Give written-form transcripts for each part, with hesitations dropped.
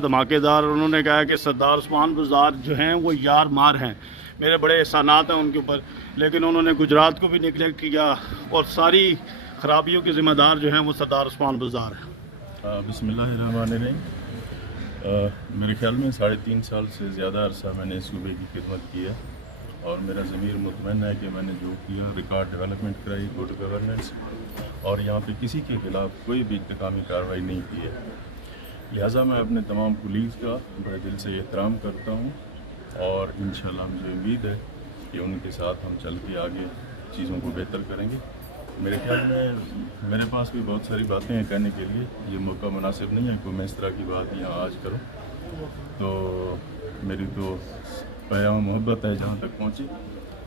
دھماکے دار. انہوں نے کہا کہ سردار عثمان بزدار جو ہیں وہ یار مار ہیں. میرے بڑے احسانات ہیں ان کے اوپر، لیکن انہوں نے گجرات کو بھی نگلیکٹ کیا اور ساری خرابیوں کے ذمہ دار جو ہیں وہ سردار عثمان بزدار ہیں. بسم اللہ الرحمن الرحیم. میرے خیال میں 3.5 سال سے زیادہ عرصہ میں نے صوبے کی خدمت کی ہے اور میرا ضمیر مطمئن ہے کہ میں نے جو کیا ریکارڈ ڈیولپمنٹ کرائی، گڈ گورننس، اور یہاں پہ کسی کے خلاف کوئی بھی انتقامی کارروائی نہیں کی ہے. لہٰذا میں اپنے تمام کولیگز کا بڑے دل سے احترام کرتا ہوں اور انشاءاللہ مجھے امید ہے کہ ان کے ساتھ ہم چل کے آگے چیزوں کو بہتر کریں گے. میرے خیال میں میرے پاس بھی بہت ساری باتیں ہیں کہنے کے لیے، یہ موقع مناسب نہیں ہے کہ میں اس طرح کی بات یہاں آج کروں. تو میری تو پیام محبت ہے جہاں تک پہنچی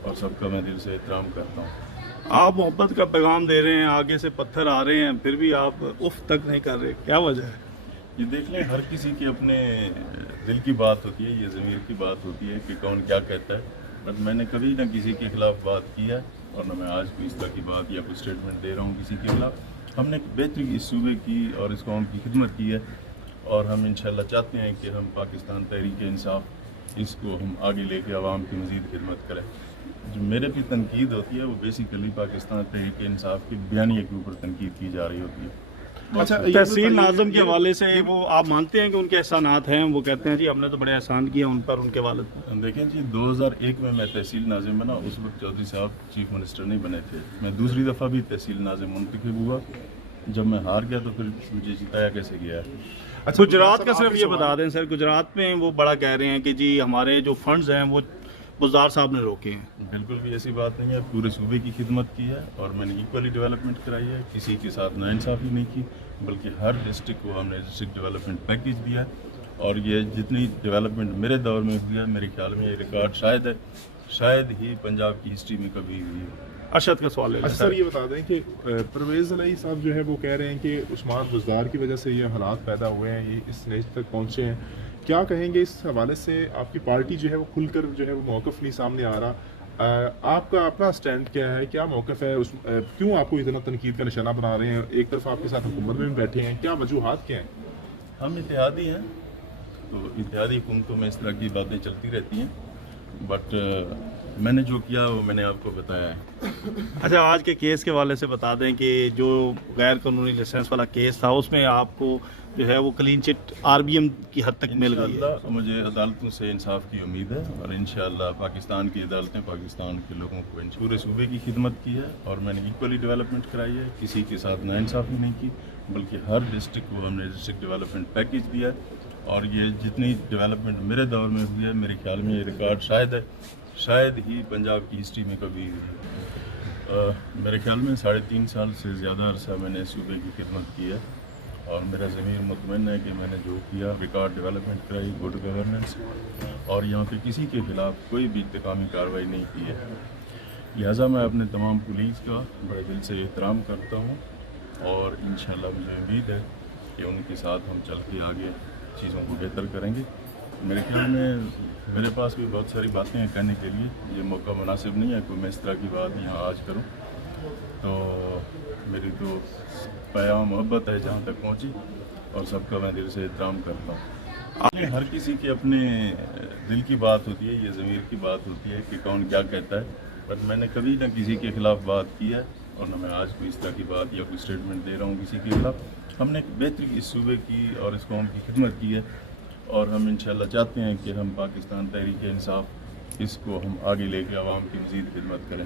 اور سب کا میں دل سے احترام کرتا ہوں. آپ محبت کا پیغام دے رہے ہیں، آگے سے پتھر آ رہے ہیں، پھر بھی آپ اف تک نہیں کر رہے، کیا وجہ ہے؟ یہ دیکھ لیں، ہر کسی کے اپنے دل کی بات ہوتی ہے، یہ ضمیر کی بات ہوتی ہے کہ کون کیا کہتا ہے. بٹ میں نے کبھی نہ کسی کے خلاف بات کی ہے اور نہ میں آج کوئی اس طرح کی بات یا کوئی اسٹیٹمنٹ دے رہا ہوں کسی کے خلاف. ہم نے بہتری اس صوبے کی اور اس قوم کی خدمت کی ہے اور ہم انشاءاللہ چاہتے ہیں کہ ہم پاکستان تحریک انصاف اس کو ہم آگے لے کے عوام کی مزید خدمت کریں. جو میرے پہ تنقید ہوتی ہے وہ بیسیکلی پاکستان تحریک انصاف کے بیانیے کے اوپر تنقید کی جا رہی ہوتی ہے. اچھا، تحصیل ناظم کے حوالے سے وہ آپ مانتے ہیں کہ ان کے احسانات ہیں؟ وہ کہتے ہیں جی ہم نے تو بڑے احسان کیے ان پر، ان کے والد پر. دیکھیں جی، 2001 میں تحصیل ناظم بنا، اس وقت چودھری صاحب چیف منسٹر نہیں بنے تھے. میں دوسری دفعہ بھی تحصیل ناظم منتخب ہوا. جب میں ہار گیا تو پھر مجھے جتایا کیسے گیا. اچھا، گجرات کا صرف یہ بتا دیں سر، گجرات میں وہ بڑا کہہ رہے ہیں کہ جی ہمارے جو فنڈز ہیں وہ بزدار صاحب نے روکے ہیں. بالکل بھی ایسی بات نہیں ہے. پورے صوبے کی خدمت کی ہے اور میں نے ایکولی ڈیولپمنٹ کرائی ہے. کسی کے ساتھ ناانصافی نہیں کی، بلکہ ہر ڈسٹرکٹ کو ہم نے ڈسٹرکٹ ڈیولپمنٹ پیکیج دیا ہے. اور یہ جتنی ڈیولپمنٹ میرے دور میں ہوئی ہے، میرے خیال میں یہ ریکارڈ شاید ہی پنجاب کی ہسٹری میں کبھی ہوئی ہے. ارشد کا سوال ہے. سر یہ بتا دیں کہ پرویز الہی صاحب جو ہے وہ کہہ رہے ہیں کہ عثمان بزدار کی وجہ سے یہ حالات پیدا ہوئے ہیں، یہ اس نیچ تک پہنچے ہیں. کیا کہیں گے اس حوالے سے؟ آپ کی پارٹی جو ہے وہ کھل کر جو ہے وہ موقف نہیں سامنے آ رہا. آپ کا اپنا سٹینڈ کیا ہے؟ کیا موقف ہے؟ کیوں آپ کو اتنا تنقید کا نشانہ بنا رہے ہیں؟ ایک طرف آپ کے ساتھ حکومت میں بھی بیٹھے ہیں، کیا وجوہات کیا ہیں؟ ہم اتحادی ہیں، تو اتحادی حکومتوں میں اس طرح کی باتیں چلتی رہتی ہیں. بٹ میں نے جو کیا وہ میں نے آپ کو بتایا ہے. اچھا، آج کے کیس کے حوالے سے بتا دیں کہ جو غیر قانونی لائسنس والا کیس تھا اس میں آپ کو جو ہے وہ کلین چٹ RBM کی حد تک مل گئی ہے. انشاءاللہ مجھے عدالتوں سے انصاف کی امید ہے اور انشاءاللہ پاکستان کی عدالتیں پاکستان کے لوگوں کو پورے صوبے کی خدمت کی ہے اور میں نے ایکولی ڈیولپمنٹ کرائی ہے. کسی کے ساتھ ناانصافی نہیں کی، بلکہ ہر ڈسٹرکٹ کو ہم نے ڈسٹرکٹ ڈیولپمنٹ پیکیج دیا ہے. اور یہ جتنی ڈیولپمنٹ میرے دور میں ہوئی ہے، میرے خیال میں یہ ریکارڈ شاید ہی پنجاب کی ہسٹری میں کبھی ہوئی. میرے خیال میں 3.5 سال سے زیادہ عرصہ میں نے صوبے کی خدمت کی ہے اور میرا ضمیر مطمئن ہے کہ میں نے جو کیا ریکارڈ ڈیولپمنٹ کرائی، گڈ گورننس، اور یہاں پہ کسی کے خلاف کوئی بھی انتقامی کارروائی نہیں کی ہے. لہٰذا میں اپنے تمام کولیگز کا بڑے دل سے احترام کرتا ہوں اور انشاءاللہ مجھے امید ہے کہ ان کے ساتھ ہم چل کے آگے چیزوں کو بہتر کریں گے. میرے خیال میں میرے پاس بھی بہت ساری باتیں ہیں کہنے کے لیے، یہ موقع مناسب نہیں ہے کہ میں اس طرح کی بات یہاں آج کروں. تو میری تو پیام محبت ہے جہاں تک پہنچی اور سب کا میں دل سے احترام کرتا ہوں. ہر کسی کے اپنے دل کی بات ہوتی ہے، یہ ضمیر کی بات ہوتی ہے کہ کون کیا کہتا ہے. بٹ میں نے کبھی نہ کسی کے خلاف بات کی ہے اور نہ میں آج کوئی اس طرح کی بات یا کوئی اسٹیٹمنٹ دے رہا ہوں کسی کے خلاف. ہم نے بہتری اس صوبے کی اور اس قوم کی خدمت کی ہے اور ہم انشاءاللہ چاہتے ہیں کہ ہم پاکستان تحریک انصاف اس کو ہم آگے لے کے عوام کی مزید خدمت کریں.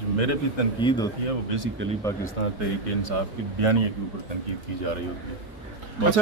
جو میرے پہ تنقید ہوتی ہے وہ بیسیکلی پاکستان تحریک انصاف کے بیانیے کے اوپر تنقید کی جا رہی ہوتی ہے.